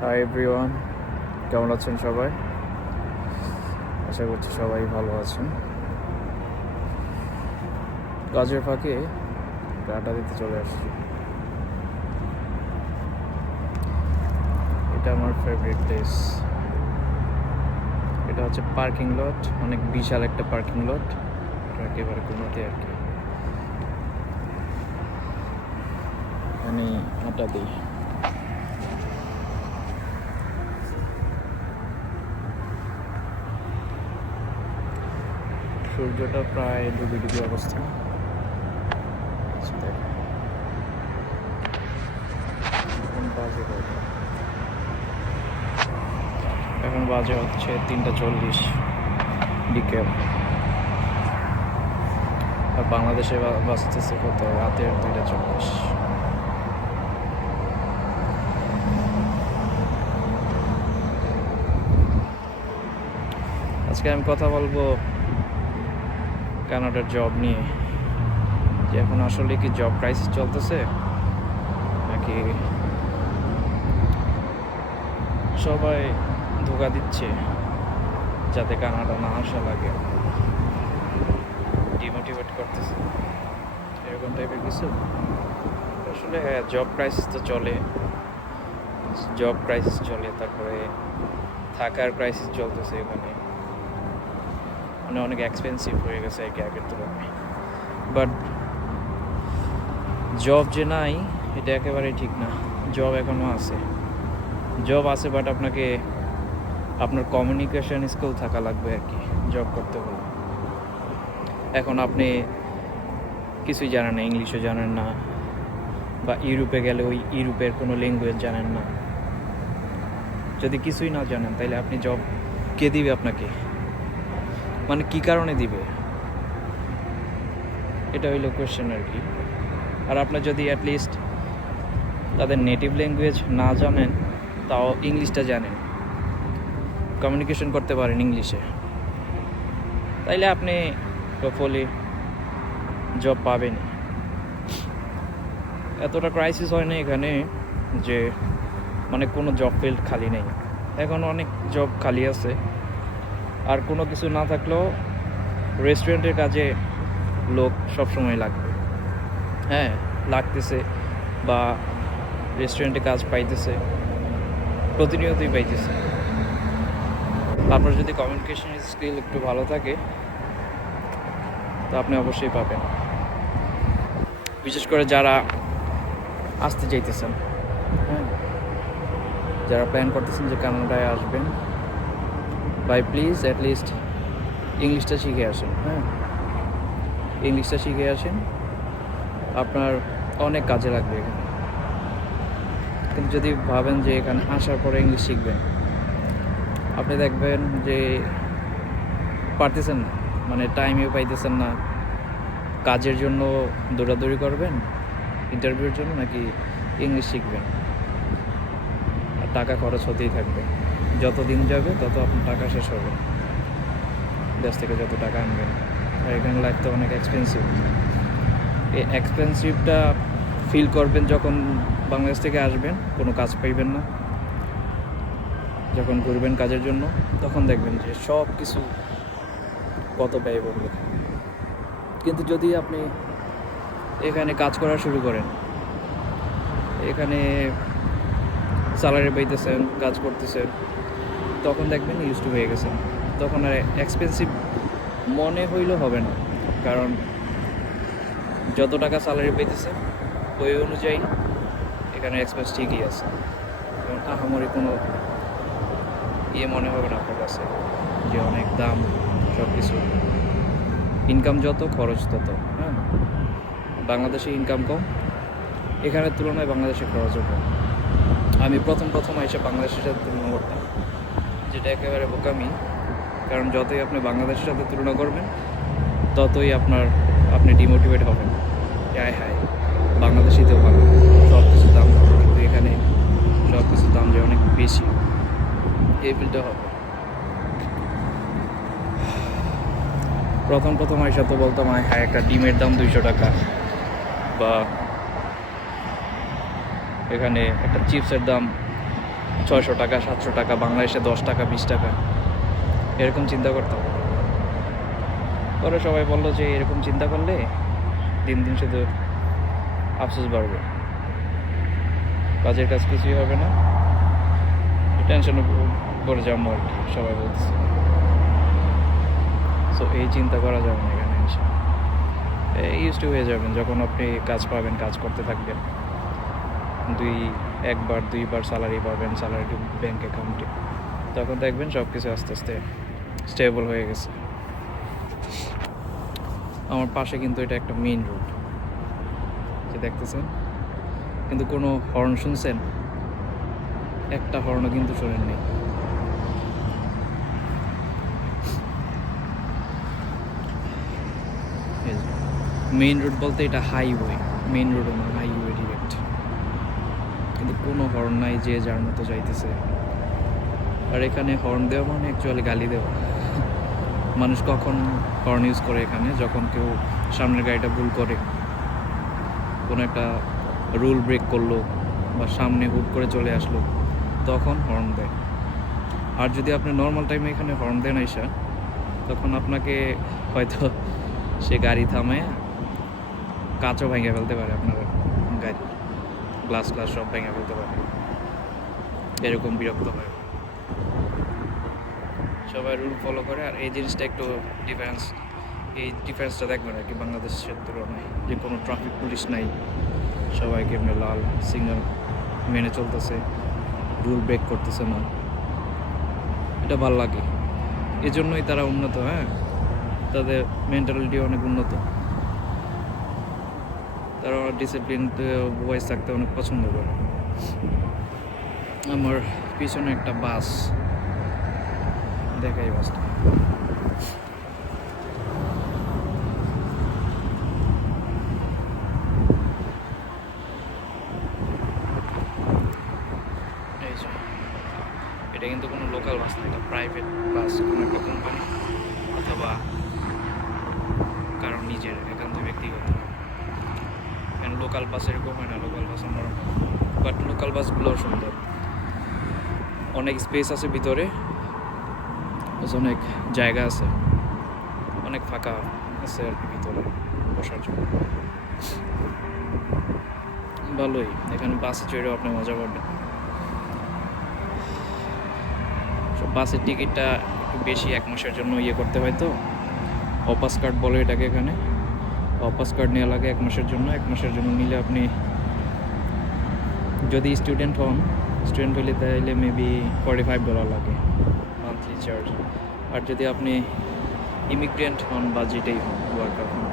Hi everyone, কেমন আছেন সবাই? আশা করছি সবাই ভালো আছেন। কাজের ফাঁকে আড্ডা দিতে চলে আসছি। এটা আমার ফেভারিট প্লেস। এটা হচ্ছে পার্কিং লট, অনেক বিশাল একটা পার্কিং লট। এটা একেবারে কোনোতে আর কি, এখানে আড্ডা দিই। সূর্যটা প্রায় ডুবে ডুবে অবস্থা। এখন বাজে হচ্ছে 3:40 বিকেল। আর বাংলাদেশে বাজতেছে কত? রাতের 2:40। আজকে আমি কথা বলবো কানাডার জব নিয়ে, যে এখন আসলে কি জব ক্রাইসিস চলতেছে নাকি সবাই ধোঁকা দিচ্ছে যাতে কানাডা না আসা লাগে, ডিমোটিভেট করতেছে, এরকম টাইপের কিছু। আসলে হ্যাঁ, জব ক্রাইসিস তো চলে, তারপরে থাকার ক্রাইসিস চলতেছে এখানে, মানে অনেক এক্সপেন্সিভ হয়ে গেছে আর কি আগের তুলনায়। বাট জব যে নাই এটা একেবারেই ঠিক না। জব এখনও আছে, বাট আপনাকে আপনার কমিউনিকেশন স্কিল থাকা লাগবে আর কি জব করতে হলে। এখন আপনি কিছুই জানেন না, ইংলিশও জানেন না, বা ইউরোপে গেলে ওই ইউরোপের কোনো ল্যাঙ্গুয়েজ জানেন না। যদি কিছুই না জানেন তাহলে আপনি জব কে দিবে আপনাকে, মানে কি কারণে দিবে, এটা হইলো কোয়েশ্চেন আর কি। আর আপনার যদি অ্যাটলিস্ট তাদের নেটিভ ল্যাঙ্গুয়েজ না জানেন, তাও ইংলিশটা জানেন, কমিউনিকেশন করতে পারেন ইংলিশে, তাইলে আপনি হোপফুলি জব পাবেন। এতটা ক্রাইসিস হয় না এখানে যে মানে কোনো জব ফিল্ড খালি নেই। এখন অনেক জব খালি আছে। আর কোনো কিছু না থাকলেও রেস্টুরেন্টের কাজে লোক সবসময় লাগবে, হ্যাঁ লাগতেছে, বা রেস্টুরেন্টে কাজ পাইতেছে, প্রতিনিয়তই পাইতেছে। আপনার যদি কমিউনিকেশন স্কিল একটু ভালো থাকে তো আপনি অবশ্যই পাবেন। বিশেষ করে যারা আসতে চাইতেছেন, হ্যাঁ যারা প্ল্যান করতেছেন যে কানাডায় আসবেন, ভাই প্লিজ অ্যাটলিস্ট ইংলিশটা শিখে আসেন। হ্যাঁ, ইংলিশটা শিখে আসেন, আপনার অনেক কাজে লাগবে এখানে। কিন্তু যদি ভাবেন যে এখানে আসার পরে ইংলিশ শিখবেন, আপনি দেখবেন যে পারতেছেন না, মানে টাইমেও পাইতেছেন না। কাজের জন্য দৌড়াদৌড়ি করবেন ইন্টারভিউর জন্য, নাকি ইংলিশ শিখবেন, আর টাকা খরচ হতেই থাকবে। যত দিন যাবে তত আপনার টাকা শেষ হবে, দেশ থেকে যত টাকা আনবেন। আর এখানে লাইফ তো অনেক এক্সপেন্সিভ। এই এক্সপেন্সিভটা ফিল করবেন যখন বাংলাদেশ থেকে আসবেন, কোনো কাজ পাইবেন না, যখন ঘুরবেন কাজের জন্য, তখন দেখবেন যে সব কিছু কত ব্যয় করবে। কিন্তু যদি আপনি এখানে কাজ করা শুরু করেন, এখানে স্যালারি পাইতেছেন, কাজ করতেছেন, তখন দেখবেন ইউজ টু হয়ে গেছেন, তখন আর এক্সপেন্সিভ মনে হইলেও হবে না। কারণ যত টাকা স্যালারি পাইতেছেন ওই অনুযায়ী এখানে এক্সপেন্স ঠিকই আছে, এবং আহামরি কোনো মনে হবে না আপনার কাছে যে অনেক দাম সব কিছু। ইনকাম যত, খরচ তত। হ্যাঁ, বাংলাদেশে ইনকাম কম, এখানের তুলনায় বাংলাদেশে খরচও কম। আমি প্রথম এসে বাংলাদেশের সাথে তুলনা করতাম, যেটা একেবারে বোকামি। কারণ যতই আপনি বাংলাদেশের সাথে তুলনা করবেন ততই আপনি ডিমোটিভেট হবেন। হায় বাংলাদেশেই তো ভালো, সব কিছুর দাম ভালো, কিন্তু এখানে সব কিছুর দাম যে অনেক বেশি, এই ফিলটা হবে। প্রথম আইসা তো বলতাম হ্যাঁ একটা ডিমের দাম 200 টাকা, বা এখানে একটা চিপসের দাম 600 টাকা 700 টাকা, বাংলাদেশে 10 টাকা 20 টাকা, এরকম চিন্তা করতাম। পরে সবাই বললো যে এরকম চিন্তা করলে দিন দিন শুধু আফসোস বাড়বে, কাজের কাজ কিছুই হবে না, টেনশনে পড়ে যাবো আর কি, সবাই বলছে। সো এই চিন্তা করা যাবে না এখানে এসে। ইউজ টু হয়ে যাবেন, যখন আপনি কাজ পাবেন, কাজ করতে থাকবেন, একবার দুইবার স্যালারি পাবেন, স্যালারি ব্যাঙ্ক অ্যাকাউন্টে, তখন দেখবেন সব কিছু আস্তে আস্তে স্টেবল হয়ে গেছে। আমার পাশে কিন্তু এটা একটা মেইন রোড, যে দেখতেছেন, কিন্তু কোনো হর্ন শুনছেন? একটা হর্নও কিন্তু শোনেননি। মেইন রোড বলতে এটা হাইওয়ে, মেইন রোডও না, হাইওয়ে ডিরেক্ট, কিন্তু কোনো হর্ন নাই, যে যার মতো যাইতেছে। আর এখানে হর্ন দেওয়া মানে অ্যাকচুয়ালি গালি দেওয়া। মানুষ কখন হর্ন ইউজ করে এখানে? যখন কেউ সামনের গাড়িটা ভুল করে, কোনো একটা রুল ব্রেক করলো বা সামনে হুট করে চলে আসলো, তখন হর্ন দেয়। আর যদি আপনি নর্মাল টাইমে এখানে হর্ন দেন আইসা, তখন আপনাকে হয়তো সে গাড়ি থামায় কাঁচও ভেঙে ফেলতে পারে, আপনার গাড়ি গ্লাস সব ভেঙে ফেলতে পারে, এরকম বিরক্ত হয়। সবাই রুল ফলো করে। আর এই জিনিসটা একটু ডিফারেন্সটা দেখবেন আর কি বাংলাদেশের তুলনায়, যে কোনো ট্রাফিক পুলিশ নাই, সবাই কেমনে লাল সিগন্যাল মেনে চলতেছে, রুল ব্রেক করতেছে না, এটা ভালো লাগে। এজন্যই তারা উন্নত, হ্যাঁ, তাদের মেন্টালিটি অনেক উন্নত, তারা ডিসিপ্লিন ওয়াইজ থাকতে অনেক পছন্দ করে। আমার পিছনে একটা বাস, দেখাই বাসটা, এই যে এটা কিন্তু কোনো লোকাল বাস না, এটা প্রাইভেট বাস, কোনো একটা কোম্পানি অথবা কারণ নিজের একান্ত ব্যক্তিগত। কারণ লোকাল বাস এরকম হয় না, লোকাল বাস আমার, বাট লোকাল বাসগুলোও সুন্দর, অনেক স্পেস আছে ভিতরে, অনেক জায়গা আছে, অনেক ফাঁকা আছে আর কি ভিতরে বসার জন্য, ভালোই। এখানে বাসে চড়েও আপনি মজা পাবেন। বাসের টিকিটটা একটু বেশি, 1 মাসের জন্য করতে হয়, তো অপাস কার্ড বলে এটাকে এখানে, অপাস কার্ড নেওয়া লাগে 1 মাসের জন্য। 1 মাসের জন্য নিলে আপনি, যদি স্টুডেন্ট হলে তাহলে মেবি $45 লাগে মান্থলি চার্জ। আর যদি আপনি ইমিগ্রেন্ট হন বা যেটাই হন, ওয়ার্কার হন,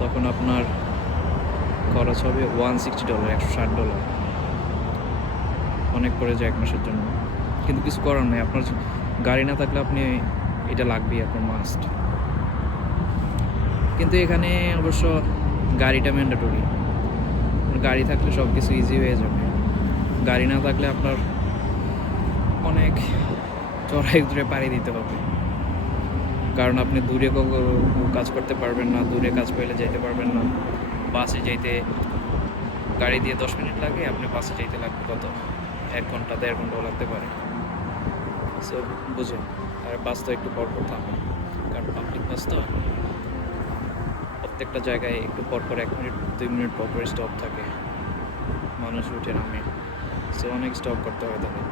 তখন আপনার খরচ হবে $160, $160, অনেক পড়ে যায় 1 মাসের জন্য। কিন্তু কিছু করার নেই, আপনার গাড়ি না থাকলে আপনি এটা লাগবেই, আপনার মাস্ট। কিন্তু এখানে অবশ্য গাড়িটা ম্যান্ডেটরি, গাড়ি থাকলে সব কিছু ইজি হয়ে যাবে। গাড়ি না থাকলে আপনার অনেক চড়াই উতরে পাড়ি দিতে হবে, কারণ আপনি দূরে কাজ করতে পারবেন না, দূরে কাজ পেলে যেতে পারবেন না। বাসে যাইতে গাড়ি দিয়ে 10 মিনিট লাগে, আপনি বাসে যাইতে লাগবে কত, 1 ঘন্টা 1.5 ঘন্টাও লাগতে পারে। সো বুঝুন। আর বাস তো একটু পরপর থামে, কারণ পাবলিক বাস তো, প্রত্যেকটা জায়গায় একটু পরপর 1 মিনিট 2 মিনিট পরপর স্টপ থাকে, মানুষ উঠে নামে, সো অনেক স্টপ করতে হয় তাদের।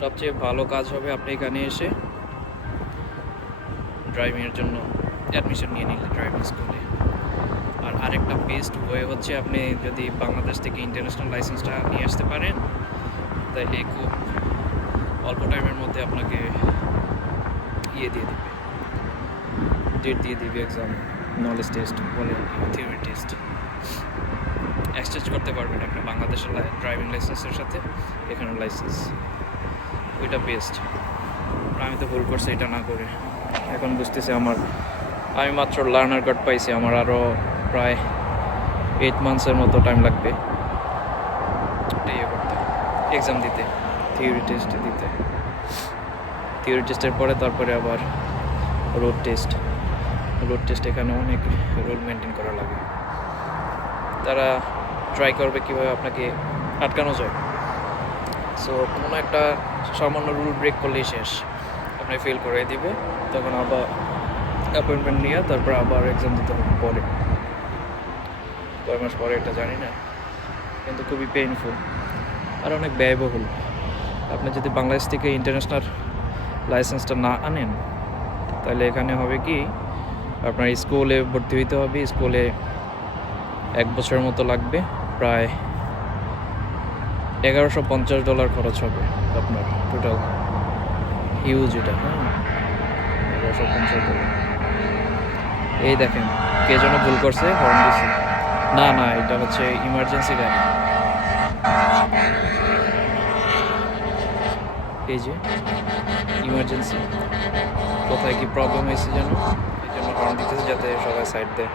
সবচেয়ে ভালো কাজ হবে আপনি এখানে এসে ড্রাইভিংয়ের জন্য অ্যাডমিশন নিয়ে নিলে ড্রাইভিং স্কুলে। আর আরেকটা বেস্ট ওয়ে হচ্ছে, আপনি যদি বাংলাদেশ থেকে ইন্টারন্যাশনাল লাইসেন্সটা নিয়ে আসতে পারেন, তাহলে খুব অল্প টাইমের মধ্যে আপনাকে দিয়ে দিবে, ডেট দিয়ে দিবে, এক্সাম, নলেজ টেস্ট বলে, থিওরি টেস্ট এক্সচেঞ্জ করতে পারবেন আপনি বাংলাদেশের ড্রাইভিং লাইসেন্সের সাথে এখানের লাইসেন্স, ওইটা বেস্ট। আমি তো ভুল করছি এটা না করে, এখন বুঝতেছি আমি মাত্র লার্নার কার্ড পাইছি, আমার আরও প্রায় 8 মান্থসের মতো টাইম লাগবে করতে, এক্সাম দিতে, থিওরি টেস্ট দিতে। থিওরি টেস্টের পরে তারপরে আবার রোড টেস্ট এখানে অনেক রুল মেনটেন করা লাগে। তারা ট্রাই করবে কীভাবে আপনাকে আটকানো যায়। সো কোনো একটা সামান্য রুল ব্রেক করলেই শেষ, আপনি ফেল করে দিবে, তখন আবার অ্যাপয়েন্টমেন্ট নিয়ে তারপর আবার এক্সাম দিতে হবে পরে, কয় মাস পরে এটা জানি না, কিন্তু খুবই পেইনফুল আর অনেক ব্যয়বহুল। আপনি যদি বাংলাদেশ থেকে ইন্টারন্যাশনাল লাইসেন্সটা না আনেন তাহলে এখানে হবে কি, আপনার স্কুলে ভর্তি হইতে হবে, স্কুলে 1 বছরের মতো লাগবে, প্রায় $1150 খরচ হবে আপনার টোটাল, হিউজ এটা। হ্যাঁ, $1150। এই দেখেন কে যেন ভুল করছে, হর্ন দিছে। না না, এটা হচ্ছে ইমার্জেন্সি গাড়ি। এই যে ইমার্জেন্সি, কোথায় কি প্রবলেম হয়েছে যেন, এই জন্য হর্ন দিতেছে যাতে সবাই সাইড দেয়।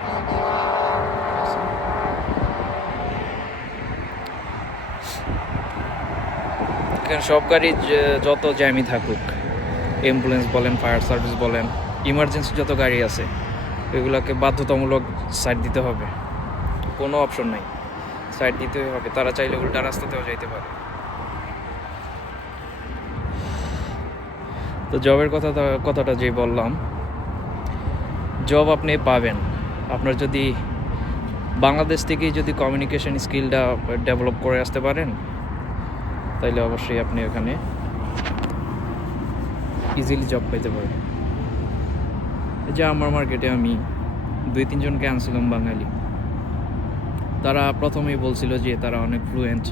এখানে সব গাড়ি যত জ্যামই থাকুক, অ্যাম্বুলেন্স বলেন, ফায়ার সার্ভিস বলেন, ইমার্জেন্সি যত গাড়ি আছে এগুলোকে বাধ্যতামূলক সাইড দিতে হবে, কোনো অপশন নাই, সাইড দিতেই হবে। তারা চাইলে উল্টা রাস্তাতেও যাইতে পারে। তো জবের কথাটা যে বললাম, জব আপনি পাবেন আপনার যদি বাংলাদেশ থেকেই যদি কমিউনিকেশন স্কিলটা ডেভেলপ করে আসতে পারেন, তাইলে অবশ্যই আপনি ওখানে ইজিলি জব পেতে পারেন। এই যে আমার মার্কেটে আমি 2-3 জনকে আনছিলাম বাঙালি, তারা প্রথমেই বলছিল যে তারা অনেক ফ্লুয়েন্ট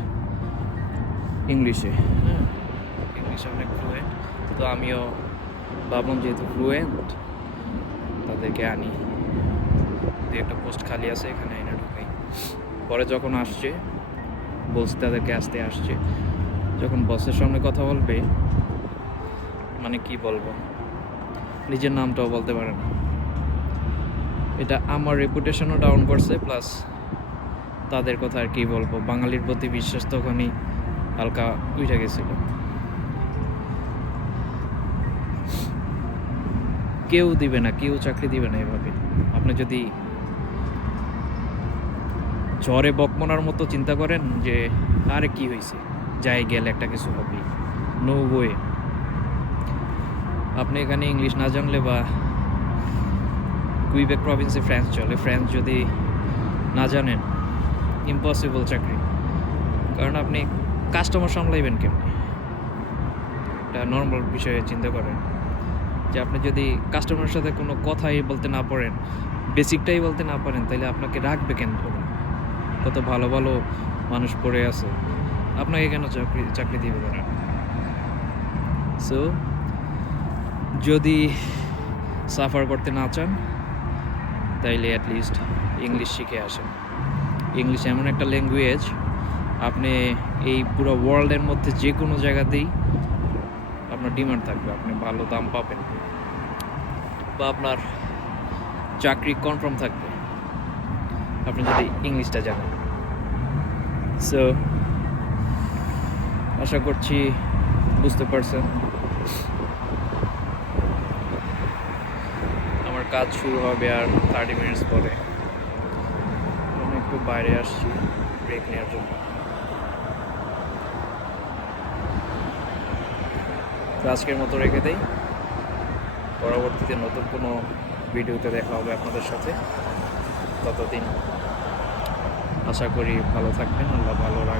ইংলিশে। হ্যাঁ, ইংলিশে অনেক ফ্লুয়েন্ট। তো আমিও ভাবলাম যেহেতু ফ্লুয়েন্ট তাদেরকে আনি, একটা পোস্ট খালি আছে এখানে এনে ঢুকাই। পরে যখন আসছে বলছে তাদেরকে আসছে, যখন বসের সামনে কথা বলবে, মানে কি বলবো, নিজের নামটাও বলতে পারে না। এটা আমার রেপুটেশনও ডাউন করছে, প্লাস তাদের কথা আর কি বলবো, বাঙালির প্রতি বিশ্বাস তখনই হালকা উঠে গেছিল। কেউ দিবে না, কেউ চাকরি দিবে না এভাবে। আপনি যদি ঝড়ে বকমনার মতো চিন্তা করেন যে আরে কি হয়েছে, যাই গেলে একটা কিছু হবে, নো ওয়ে। আপনি এখানে ইংলিশ না জানলে, বা কুইবেক প্রভিন্সে ফ্রেঞ্চ চলে, ফ্রেঞ্চ যদি না জানেন, ইম্পসিবল চাকরি। কারণ আপনি কাস্টমার সামলাইবেন কেমনি, একটা নর্মাল বিষয়ে চিন্তা করেন যে আপনি যদি কাস্টমারের সাথে কোনো কথাই বলতে না পারেন, বেসিকটাই বলতে না পারেন, তাহলে আপনাকে রাখবে কেন? কত ভালো ভালো মানুষ পড়ে আছে, আপনাকে কেন চাকরি দিবে তারা? সো যদি সাফার করতে না চান তাইলে অ্যাটলিস্ট ইংলিশ শিখে আসেন। ইংলিশ এমন একটা ল্যাঙ্গুয়েজ, আপনি এই পুরো ওয়ার্ল্ডের মধ্যে যে কোনো জায়গাতেই আপনার ডিমান্ড থাকবে, আপনি ভালো দাম পাবেন, বা আপনার চাকরি কনফার্ম থাকবে আপনি যদি ইংলিশটা জানেন। সো আশা করছি বুঝতে পারছেন। আমার কাজ শুরু হবে আর 30 মিনিটস পরে। আমি একটু বাইরে আসছি ব্রেক নেওয়ার জন্য। আজকের মতো রেখে দেই, পরবর্তীতে নতুন কোনো ভিডিওতে দেখা হবে আপনাদের সাথে। ততদিন আশা করি ভালো থাকবেন, আল্লাহ ভালো রাখবেন।